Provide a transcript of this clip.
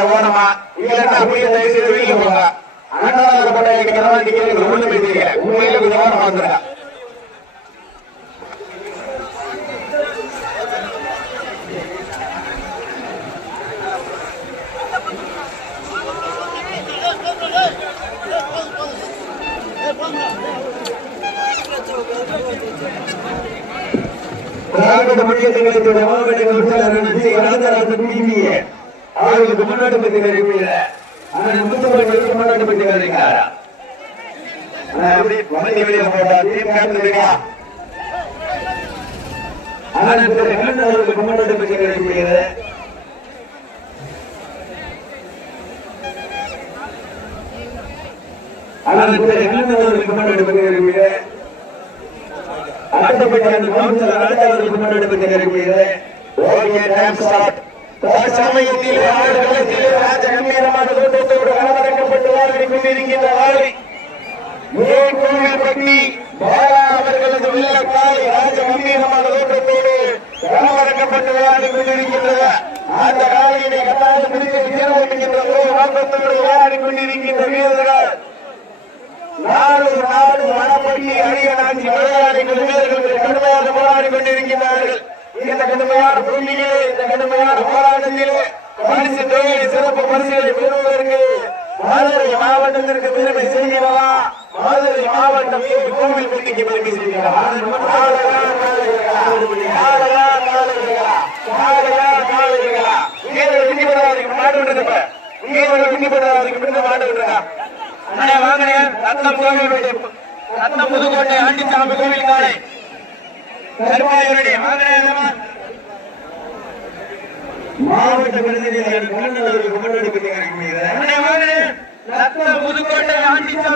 கவனமா இல்லன்னா அப்படியே தயவு செய்து வெளியில போங்க. அண்ணாவுக்கு போட்ட இருக்கிறவா நீங்க ஒண்ணு பேசுறீங்க, உண்மையில கவனமா வந்துருங்க. அவர்களுக்கு முன்னாடி பத்தி முன்னாடி பத்தி வருகிறாரா வெளியில போட்டா அவர்களுக்கு முன்னாடி பத்தி கிடைக்கிறது. அவர்களுக்கு முன்னாடி பத்தி கிடைக்கிறது. அவர்களுக்கு முன்னாடி பத்தி கிடைக்கிறது. சமயத்தில் ராஜகம்பீரமான தோட்டத்தோடு களமிறக்கப்பட்டு வாழி கொண்டிருக்கின்ற வாழை கோவில்பட்டி பாலா அவர்களது வெள்ளக்காலை ராஜகம்பீரமான தோட்டத்தோடு களமிறக்கப்பட்டு வாழி கொண்டிருக்கின்றது. அந்த காலையினை கட்டாது பிடித்து தீர்மானிக்கின்ற நோக்கத்தோடு விளையாடி கொண்டிருக்கின்ற வீரர்கள் நாடு மணப்பட்டி அரியநாச்சி விளையாடுகின்ற வீரர்கள் கடுமையாக போராடி கொண்டிருக்கின்றார்கள். இந்த கடுமையான பூமியிலே இந்த கடுமையான போராட்டத்திலே பரிசு தொகையை சிறப்பு பரிசுகளை பெறுவதற்கு மதுரை மாவட்டத்திற்கு பெருமை செய்கிறதா? மதுரை மாவட்டம் கோவில்பட்டிக்கு பெருமை செய்கிறதா? புதுக்கோட்டை ஆண்டிச்சாமி கோவில் காலை மாவட்ட பிரதிநிதிகள் முன்னோருக்கு முன்னெடுப்பு புதுக்கோட்டை ஆண்டிச்சாமி